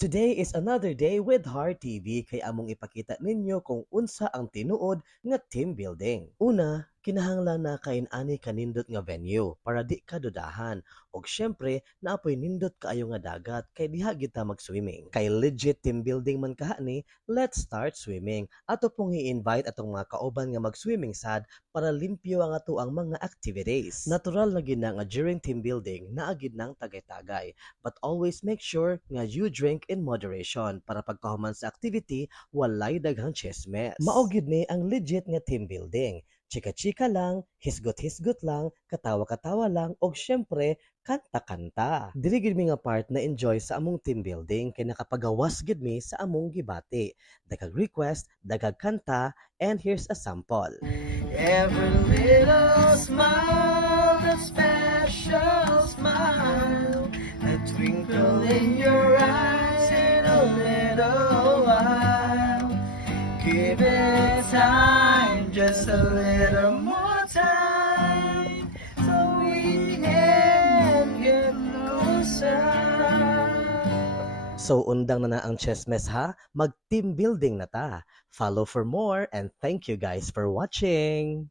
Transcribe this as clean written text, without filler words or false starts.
Today is another day with Heart TV kay among ipakita ninyo kung unsa ang tinuod nga team building. Una, kinahanglan na kain-ani kanindot nga venue para di ka dudahan. Og syempre, naapoy nindot kaayo nga dagat kay diha kita mag-swimming. Kay legit team building man kaha ni, let's start swimming. Ato pong i-invite atong mga kauban nga mag-swimming sad para limpyo ang ato ang mga activities. Natural na gid na nga during team building naagid nang tagay-tagay. But always make sure nga you drink in moderation para pagkahuman sa activity, walay daghang chismes. Mao gyud ni ang legit nga team building. Chika-chika lang, hisgot-hisgot lang, katawa-katawa lang, og syempre, kanta-kanta. Dili gid mi nga part na enjoy sa among team building kay nakapagawas gid mi sa among gibati. Daghang request, daghang kanta, and here's a sample. Every little smile, a special smile, a twinkle in your eyes in a little while. Give it time, just a little more time, so we can get closer. So undang na ang chismes ha, mag-team building na ta. Follow for more and thank you guys for watching!